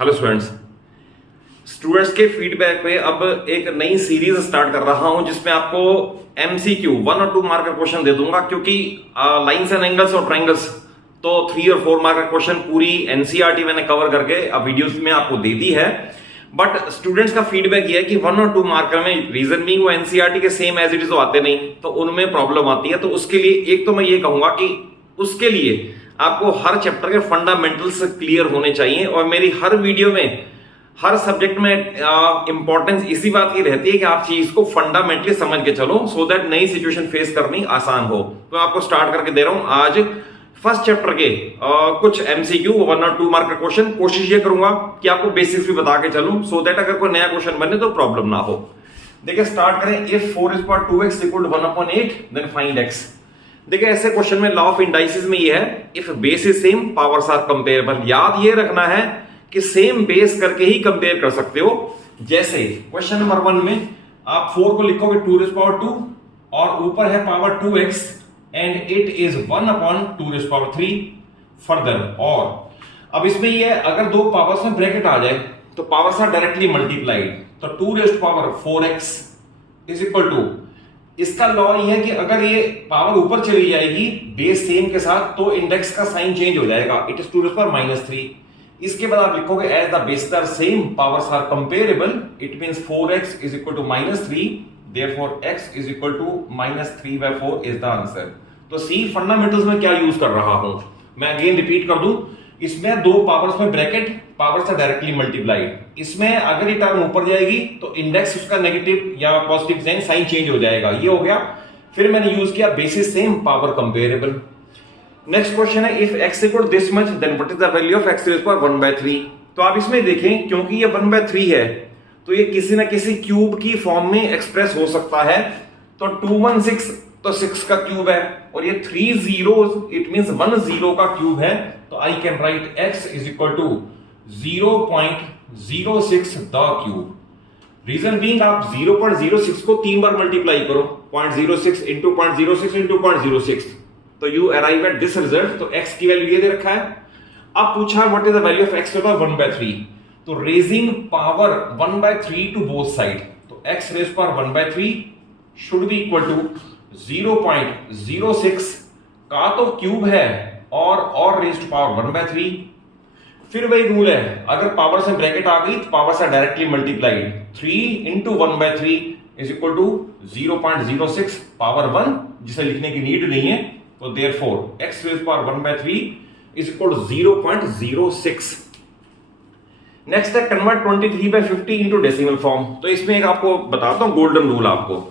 Hello students के feedback पे अब एक नई सीरीज स्टार्ट कर रहा हूं जिसमें आपको एमसीक्यू 1 और 2 मार्क का क्वेश्चन दे दूंगा, क्योंकि लाइंस एंड एंगल्स और ट्रायंगल्स तो 3 और 4 मार्क का क्वेश्चन पूरी एनसीईआरटी मैंने कवर करके अब वीडियोस में आपको दे दी है। बट स्टूडेंट्स का फीडबैक ये है कि 1 और 2 मार्कर में रीजन बीइंग वो एनसीईआरटी के सेम एज इट इज आते नहीं, तो उनमें प्रॉब्लम आती है। तो उसके लिए एक तो मैं ये कहूंगा कि उसके लिए आपको हर चैप्टर के फंडामेंटल्स क्लियर होने चाहिए, और मेरी हर वीडियो में हर सब्जेक्ट में इंपॉर्टेंस इसी बात की रहती है कि आप चीज को फंडामेंटली समझ के चलो, सो दैट नई सिचुएशन फेस करनी आसान हो। तो आपको स्टार्ट करके दे रहा हूं आज फर्स्ट चैप्टर के कुछ एमसीक्यू 1 और 2 मार्क का क्वेश्चन। कोशिश ये करूंगा कि आपको बेसिक्स भी बता के चलूं, सो दैट अगर कोई नया क्वेश्चन बने तो प्रॉब्लम ना हो। देखिए स्टार्ट करें। If 4 is 2x equal to 1/8 then find x। देखिए ऐसे क्वेश्चन में लॉ ऑफ इंडाइसिस में ये है, if base is same powers are comparable. याद ये रखना है कि सेम बेस करके ही कंपेयर कर सकते हो। जैसे क्वेश्चन नंबर 1 में आप 4 को लिखोगे 2 और ऊपर है power 2x and it is 1/2 further. और अब इसमें ये अगर दो पावर्स में ब्रैकेट आ जाए तो पावर्स आर डायरेक्टली मल्टीप्लाइड, तो 2⁴x इज इक्वल टू, इसका लॉ ये है कि अगर ये पावर ऊपर चली जाएगी बेस सेम के साथ तो इंडेक्स का साइन चेंज हो जाएगा, इट इज 2⁻³ इसके बाद आप लिखोगे as the bases are same powers are comparable, it means 4x is equal to -3, therefore x is equal to -3/4 is the answer. तो सी फंडामेंटल्स में क्या यूज कर रहा हूं मैं अगेन रिपीट कर दूं, इसमें दो पावर्स में bracket, powers are directly multiplied. इसमें अगर ये टर्म ऊपर जाएगी तो इंडेक्स उसका नेगेटिव या पॉजिटिव साइन चेंज हो जाएगा, ये हो गया। फिर मैंने यूज किया basis same power comparable. Next question है, if x equal this much then what is the value of x to 1/3। तो आप इसमें देखें क्योंकि ये 1/3 है तो ये किसी ना किसी क्यूब की फॉर्म में एक्सप्रेस हो सकता है। तो 216 तो 6 का क्यूब है, और ये 3 zeros इट मींस 1 0 का क्यूब है। तो I can write x is equal to 0.06 the cube. Reason being आप 0.06 को 3 बार मल्टीप्लाई करो, 0.06 इंटू 0.06 इंटू 0.06, तो you arrive at this result. तो x की वैल्यू ये दे रखा है। अब पूछा what is the value of x to 1/3, तो raising power 1/3 to both side, तो x raise power 1/3 should be equal to 0.06 का तो क्यूब है और रेज टू पावर 1/3। फिर वही रूल है, अगर पावर से ब्रैकेट आ गई तो पावर से directly multiplied, 3 into 1/3 is equal to 0.06 power 1, जिसे लिखने की नीड नहीं है। तो therefore x raise power 1/3 is equal to 0.06। Next है कन्वर्ट 23/50 इंटू डेसिमल फॉर्म। तो इसमें एक आपको बताता हूं गोल्डन रूल आपको,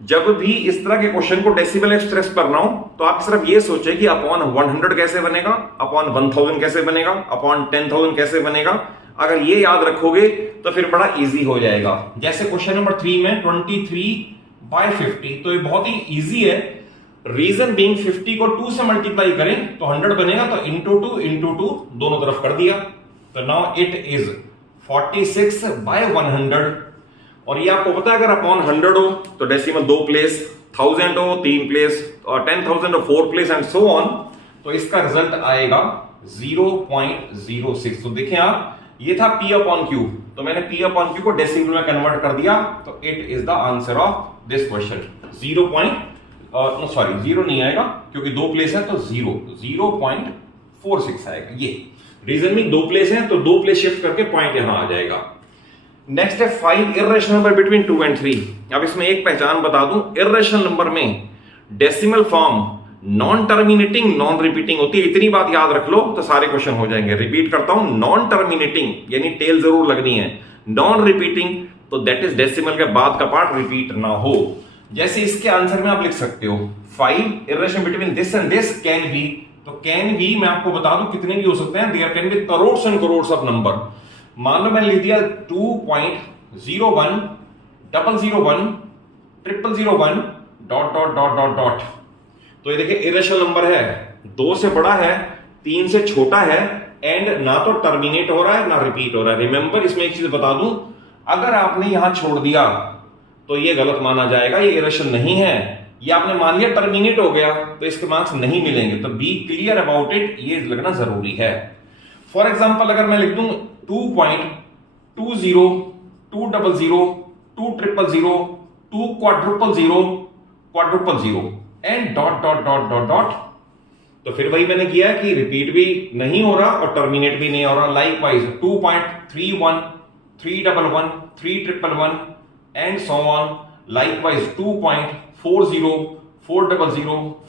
जब भी इस तरह के क्वेश्चन को डेसिमल एक्सप्रेस करना हो तो आप सिर्फ ये सोचें कि अपॉन 100 कैसे बनेगा, अपॉन 1000 कैसे बनेगा, अपॉन 10,000 कैसे बनेगा। अगर ये याद रखोगे तो फिर बड़ा इजी हो जाएगा। जैसे क्वेश्चन नंबर 3 में 23/50, तो ये बहुत ही इजी है। रीजन बीइंग 50 को 2 से मल्टीप्लाई करें तो 100 बनेगा, तो इंटू 2 दोनों तरफ कर दिया। तो नाउ इट इज 46/100। और ये आपको पता है अगर अपॉन 100 हो तो डेसिमल 2 प्लेस, 1000 हो 3 प्लेस, और 10,000 हो 4 प्लेस एंड सो ऑन। तो इसका रिजल्ट आएगा 0.06। तो देखें आप, ये था p/q, तो मैंने p/q को डेसिमल में कन्वर्ट कर दिया, तो it is the answer of this question. 0 नहीं आएगा क्योंकि 2 प्लेस है, तो 0.46 आएगा। ये रीजन में 2 प्लेस है तो 2 प्लेस शिफ्ट करके पॉइंट यहां आ जाएगा। नेक्स्ट है 5 इर्रेशनल नंबर बिटवीन 2 and 3। अब इसमें एक पहचान बता दूं, इर्रेशनल नंबर में decimal form non terminating non repeating होती है। इतनी बात याद रख लो तो सारे क्वेश्चन हो जाएंगे। रिपीट करता हूं, नॉन टर्मिनेटिंग यानी टेल जरूर लगनी है, नॉन रिपीटिंग तो दैट इज डेसिमल के बाद का पार्ट रिपीट ना हो। जैसे इसके आंसर में आप लिख सकते हो 5 irrational between this and this can be, तो कैन बी मैं आपको बता दूं कितने भी हो सकते हैं, there can be crores and crores of number. मान लो मैंने लिख दिया 2.01 001 0001 ... तो ये देखिए इरेशनल नंबर है, 2 से बड़ा है 3 से छोटा है, एंड ना तो टर्मिनेट हो रहा है ना रिपीट हो रहा है। रिमेंबर इसमें एक चीज बता दूं, अगर आपने यहां छोड़ दिया तो ये गलत माना जाएगा, ये इरेशनल नहीं है। ये आपने मान लिया टर्मिनेट हो गया तो इसके मार्क्स नहीं मिलेंगे। तो बी क्लियर अबाउट इट, ये लगना जरूरी है। फॉर एग्जाम्पल अगर मैं लिख दूं 2.20 200 200 2 quadruple 0 and dot dot dot dot dot. तो फिर वही मैंने किया कि रिपीट भी नहीं हो रहा और टर्मिनेट भी नहीं हो रहा। Likewise 2.31 311 311 and so on. Likewise 2.40 400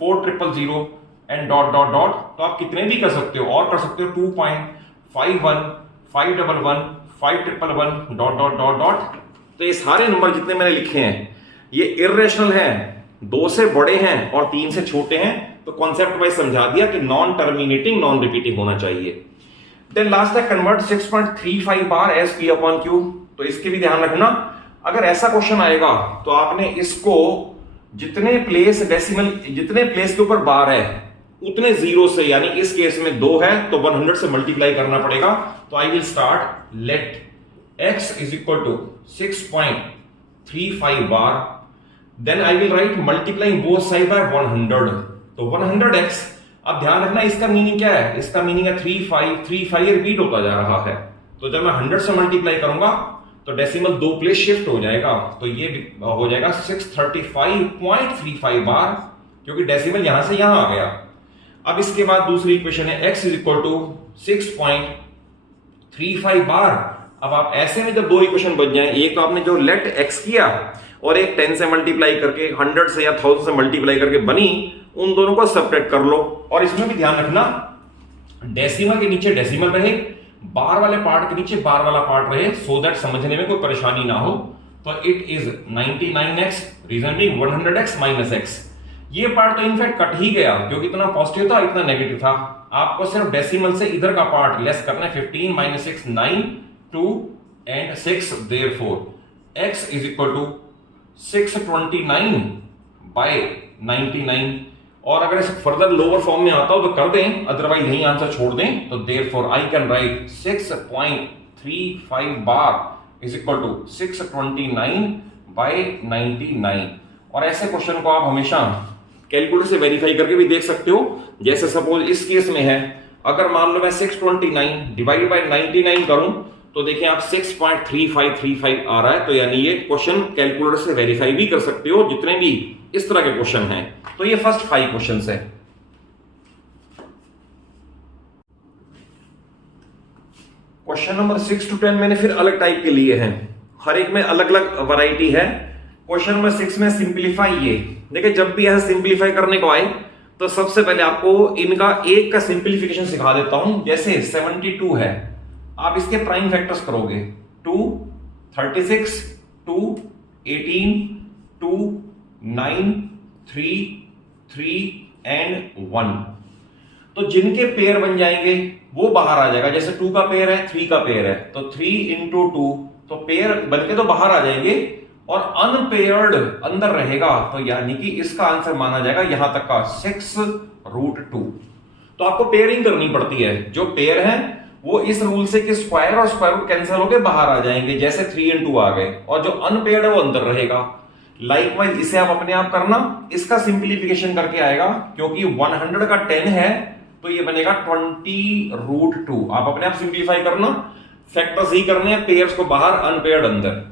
4000 and dot dot dot. तो आप कितने भी कर सकते हो और कर सकते हो 2.51 511 511 डॉट डॉट डॉट डॉट। तो ये सारे नंबर जितने मैंने लिखे हैं ये इर्रेशनल हैं, 2 से बड़े हैं और 3 से छोटे हैं। तो कॉन्सेप्ट वाइज समझा दिया कि नॉन टर्मिनेटिंग नॉन रिपीटिंग होना चाहिए। देन लास्ट है कन्वर्ट 6.35 बार एज पी अपॉन क्यू। तो इसके भी ध्यान रखना, अगर ऐसा क्वेश्चन आएगा तो आपने इसको जितने प्लेस डेसिमल जितने प्लेस के ऊपर बार है उतने जीरो से, यानी इस केस में 2 है तो 100 से मल्टीप्लाई करना पड़ेगा। तो I will start let x is equal to 6.35 bar, then I will write multiplying both side by 100। तो 100x, अब ध्यान रखना इसका मीनिंग क्या है, इसका मीनिंग है 35 ये रिपीट होता जा रहा है। तो जब मैं 100 से मल्टीप्लाई करूंगा तो डेसिमल 2 प्लेस शिफ्ट हो जाएगा, तो ये हो जाएगा 635.35 बार, क्योंकि डेसिमल यहां से यहां आ गया। अब इसके बाद दूसरी इक्वेशन है x इज इक्वल टू 6.35 बार। अब आप ऐसे में जब 2 इक्वेशन बन जाए, एक तो आपने जो लेट x किया और एक 10 से मल्टीप्लाई करके 100 से या 1000 से मल्टीप्लाई करके बनी, उन दोनों को सेपरेट कर लो। और इसमें भी ध्यान रखना डेसिमल के नीचे डेसिमल रहे, बार वाले पार्ट के नीचे बार वाला पार्ट रहे, सो दैट समझने में कोई परेशानी ना हो। तो it is 99x, reason being 100x minus x। ये पार्ट तो इनफैक्ट कट ही गया, क्योंकि इतना पॉजिटिव था इतना नेगेटिव था। आपको सिर्फ डेसिमल से इधर का पार्ट लेस करना है। 15 minus 6 9 2 and 6, therefore x is equal to 629 by 99। और अगर इसे फर्दर लोअर फॉर्म में आता हो तो कर दें, अदरवाइज यही आंसर छोड़ दें। तो therefore I can write 6.35 bar is equal to 629 by 99। और ऐसे क्वेश्चन को आप हमेशा कैलकुलेटर से वेरीफाई करके भी देख सकते हो। जैसे सपोज इस केस में है, अगर मान लो मैं 629 डिवाइड बाय 99 करूं तो देखिए आप 6.3535 आ रहा है। तो यानी ये क्वेश्चन कैलकुलेटर से वेरीफाई भी कर सकते हो, जितने भी इस तरह के क्वेश्चन हैं। तो ये फर्स्ट 5 क्वेश्चंस है। क्वेश्चन नंबर 6 to 10 मैंने फिर अलग टाइप के लिए हैं, हर एक में अलग अलग वैरायटी है। क्वेश्चन नंबर 6 में सिंप्लीफाई, ये देखिए जब भी ऐसा सिंप्लीफाई करने को आए तो सबसे पहले आपको इनका एक का सिंप्लीफिकेशन सिखा देता हूं। जैसे 72 है, आप इसके प्राइम फैक्टर्स करोगे 2 36 2 18 2 9 3 3 एंड 1। तो जिनके पेयर बन जाएंगे वो बाहर आ जाएगा। जैसे 2 का पेयर है 3 का पेयर है, तो 3 into 2, तो पेयर बनके तो बाहर आ जाएंगे और अनपेयर्ड अंदर रहेगा। तो यानी कि इसका आंसर माना जाएगा यहां तक का 6√2। तो आपको पेयरिंग करनी पड़ती है। जो पेयर है वो इस रूल से कि स्क्वायर और स्क्वायर रूट कैंसिल होके बाहर आ जाएंगे, जैसे 3 into आ गए, और जो अनपेयर्ड है वो अंदर रहेगा। लाइकवाइज इसे आप अपने आप करना, इसका सिंप्लीफिकेशन करके आएगा, क्योंकि 100 का 10 है तो ये बनेगा 20√2। आप अपने आप सिंप्लीफाई करना, फैक्टर्स ही करने हैं, पेयर्स को बाहर अनपेयर्ड अंदर।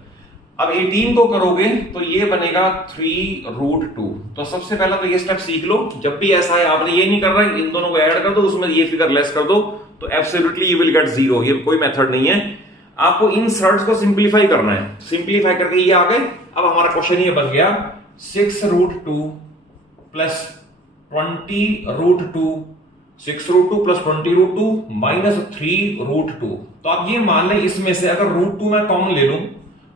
अब 18 को करोगे तो ये बनेगा 3√2। तो सबसे पहला तो ये स्टेप सीख लो, जब भी ऐसा है आपने ये नहीं कर रहा है इन दोनों को ऐड कर दो, उसमें ये फिगर लेस कर दो, तो एब्सोल्युटली यू विल गेट 0। ये कोई मेथड नहीं है, आपको इन सर्ट्स को सिंप्लीफाई करना है। सिंप्लीफाई करके ये आ गए। अब हमारा क्वेश्चन ये बन गया 6√2 प्लस 20√2, 6√2 प्लस 20√2 माइनस 3√2। तो आप ये मान लें इसमें से अगर √2 मैं कॉमन ले लूं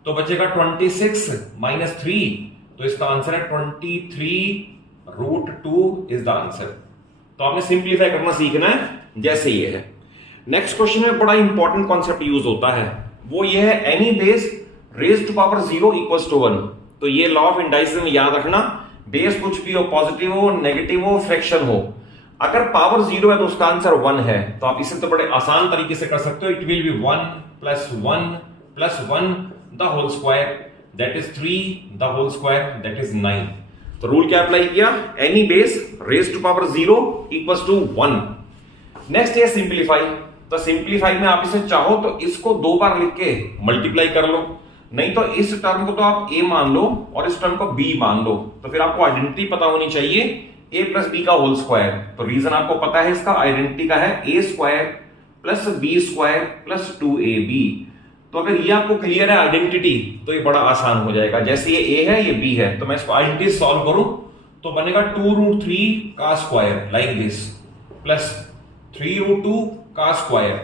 तो बचेगा 26 माइनस 3, तो इसका आंसर है 23√2 इज द आंसर। तो आपने सिंप्लीफाई करना सीखना है, जैसे ये है। नेक्स्ट क्वेश्चन में बड़ा इंपॉर्टेंट कॉन्सेप्ट यूज होता है, वो ये है any base raise to power 0 equals to 1। तो ये लॉ ऑफ इंडाइसिस में याद रखना, बेस कुछ भी हो, पॉजिटिव हो, नेगेटिव हो, फ्रैक्शन हो, अगर पावर 0 है तो उसका आंसर 1 है। तो आप इसे तो बड़े आसान तरीके से कर सकते हो। It will be 1 plus 1 plus 1 the whole square, that is 3 the whole square, that is 9। तो रूल क्या अप्लाई किया, any base raise to power 0 equals to 1। Next है सिंप्लीफाई। तो सिंप्लीफाई में आप इसे चाहो तो इसको 2 बार लिख के मल्टीप्लाई कर लो, नहीं तो इस टर्म को तो आप a मान लो और इस टर्म को b मान लो। तो फिर आपको आइडेंटिटी पता होनी चाहिए a प्लस बी का होल स्क्वायर। तो रीजन आपको पता है इसका, आइडेंटिटी का है a square plus B square plus 2ab। तो अगर ये आपको क्लियर है आइडेंटिटी तो ये बड़ा आसान हो जाएगा। जैसे ये a है ये b है, तो मैं इसको आइडेंटिटी सॉल्व करूं तो बनेगा 2√3 का स्क्वायर लाइक दिस प्लस 3√2 का स्क्वायर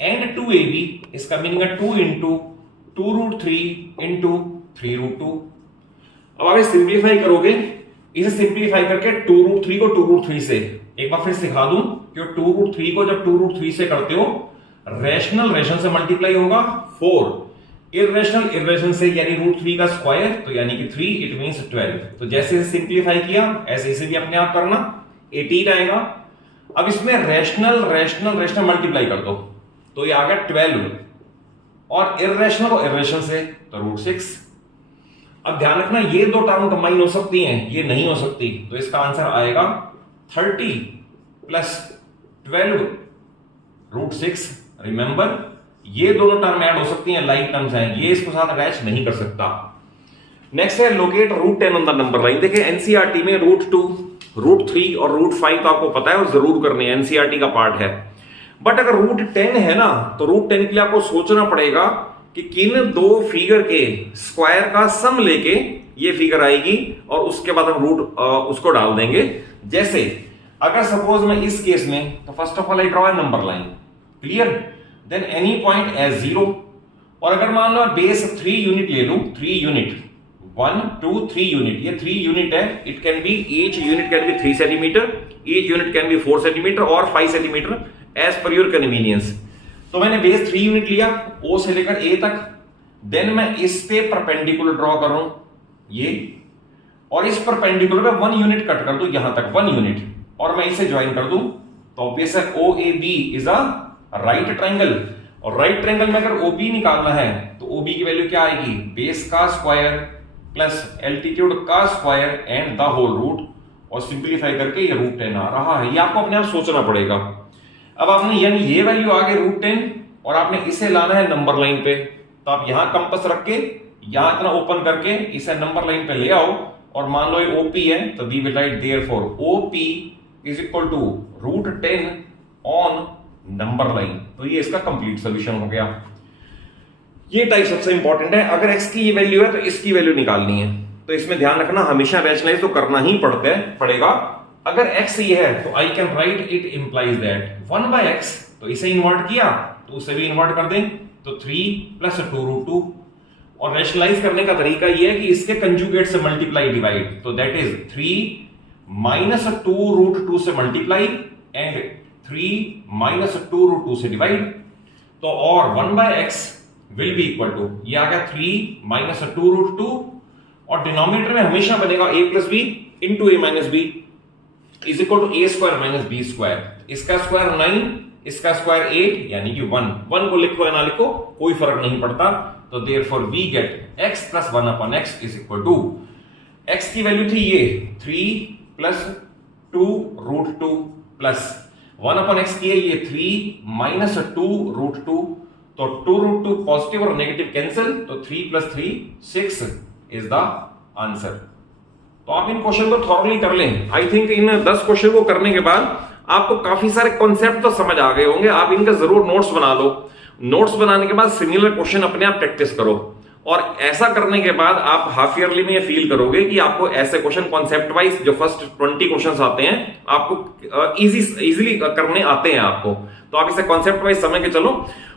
एंड 2ab। इसका मीनिंग है 2 इंटू 2√3 इंटू 3√2। अब आप सिंप्लीफाई करोगे, इसे सिंप्लीफाई करके 2√3 को 2√3 से, एक बार फिर सिखा दूं कि 2√3 को जब 2√3 से करते हो रैशनल रेशन से मल्टीप्लाई होगा 4, इरेशनल इरेशन से यानी √3 का स्क्वायर तो यानी कि 3, इट मींस 12। तो जैसे इसे सिंप्लीफाई किया ऐसे इसे भी अपने आप करना, 18 आएगा। अब इसमें रैशनल रैशनल रैशनल मल्टीप्लाई कर दो तो ये आ गया 12 और इरेशनल को इरेशन से तो √6। अब ध्यान रखना ये दो टर्म कंबाइन हो सकती हैं, ये नहीं हो सकती। तो इसका आंसर आएगा 30 प्लस 12 √6। रिमेंबर ये दोनों टर्म ऐड हो सकती हैं, लाइक टर्म्स हैं, ये इसके साथ अटैच नहीं कर सकता। नेक्स्ट है locate √10 on the number line. देखिए एनसीईआरटी में √2, √3 और √5 तो आपको पता है वो जरूर करनी है, एनसीईआरटी का पार्ट है। बट अगर √10 है ना तो √10 के लिए आपको सोचना पड़ेगा कि किन दो फिगर के स्क्वायर का सम लेके ये फिगर आएगी और उसके बाद हम उसको डाल देंगे। जैसे अगर सपोज मैं इस केस में, तो first of all I draw a number line, clear, then any point as 0। और अगर मान लो बेस 3 यूनिट ले लूं, 3 यूनिट 1 2 3 यूनिट, ये 3 यूनिट है, it can be each unit can be 3 centimetre, each unit can be 4 centimetre और 5 centimetre as per your convenience. तो मैंने बेस 3 यूनिट लिया O से लेकर A तक, देन मैं इस पे परपेंडिकुलर ड्रॉ कर रहा हूं ये, और इस परपेंडिकुलर पे 1 यूनिट कट कर दूं यहां तक 1 यूनिट, और मैं इसे ज्वाइन कर दूं तो ऑब्वियस है OAB is a right triangle. और राइट ट्रायंगल में अगर OB निकालना है तो OB की वैल्यू क्या आएगी, बेस का स्क्वायर प्लस एल्टीट्यूड का square and the whole root, और सिंप्लीफाई करके ये √10 आ रहा है। ये आपको अपने आप सोचना पड़ेगा। अब आपने यानी ये वैल्यू आ गई √10 और आपने इसे लाना है नंबर लाइन पे, तो आप यहां कंपास रख के यहां इतना ओपन करके इसे नंबर लाइन पे ले आओ, और मान लो ये OP है तो we will write therefore OP is equal to √10 on number line. तो ये इसका कंप्लीट सोल्यूशन हो गया। ये टाइप सबसे इंपॉर्टेंट है। अगर x की ये वैल्यू है तो इसकी वैल्यू निकालनी है, तो इसमें ध्यान रखना हमेशा रैशनलाइज तो करना ही पड़ेगा। अगर x ये है तो I can right it implies that 1/x, तो इसे इन्वर्ट किया तो उसे भी इन्वर्ट कर दें तो 3 प्लस 2√2। और रैशनलाइज करने का तरीका ये है कि इसके कंजुगेट से मल्टीप्लाई डिवाइड, तो दैट इज 3 माइनस 2√2 से मल्टीप्लाई एंड 3 माइनस 2√2 से डिवाइड, तो और 1/x will be equal to, ये आ गया 3 माइनस 2√2, और डिनोमिनेटर में हमेशा बनेगा a plus B into a minus B is equal to a square minus b square. इसका स्क्वायर 9, इसका स्क्वायर 8 यानी कि 1 को लिखो या ना लिखो कोई फर्क नहीं पड़ता। तो therefore we get x plus 1/x is equal to, x की वैल्यू थी ये 3 प्लस 2√2 प्लस 1/x की है ये 3 माइनस 2√2, तो 2√2 पॉजिटिव और नेगेटिव कैंसिल, तो 3 प्लस 3 6 इज द आंसर। तो आप इन क्वेश्चन को थॉरली कर लें। आई थिंक इन 10 क्वेश्चन को करने के बाद आपको काफी सारे कॉन्सेप्ट तो समझ आ गए होंगे। आप इनका जरूर नोट्स बना लो, नोट्स बनाने के बाद सिमिलर क्वेश्चन अपने आप प्रैक्टिस करो, और ऐसा करने के बाद आप हाफ ईयरली में ये फील करोगे कि आपको ऐसे क्वेश्चन कॉन्सेप्ट वाइज जो फर्स्ट 20 क्वेश्चंस आते हैं आपको इजीली करने आते हैं आपको। तो आप इसे कॉन्सेप्ट वाइज समझ के चलो,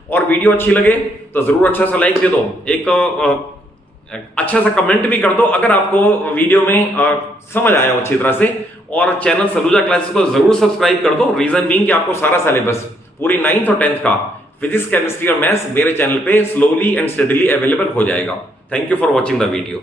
और वीडियो अच्छी लगे तो जरूर अच्छा सा लाइक दे दो, एक अच्छा सा कमेंट भी कर दो अगर आपको वीडियो में समझ आया हो अच्छी तरह से, और चैनल सलूजा क्लासेस को जरूर सब्सक्राइब कर दो। रीजन बीइंग कि आपको सारा सिलेबस पूरी 9th और 10th का फिजिक्स, केमिस्ट्री और मैथ्स मेरे चैनल पे स्लोली एंड स्टडीली अवेलेबल हो जाएगा। Thank you for watching the video.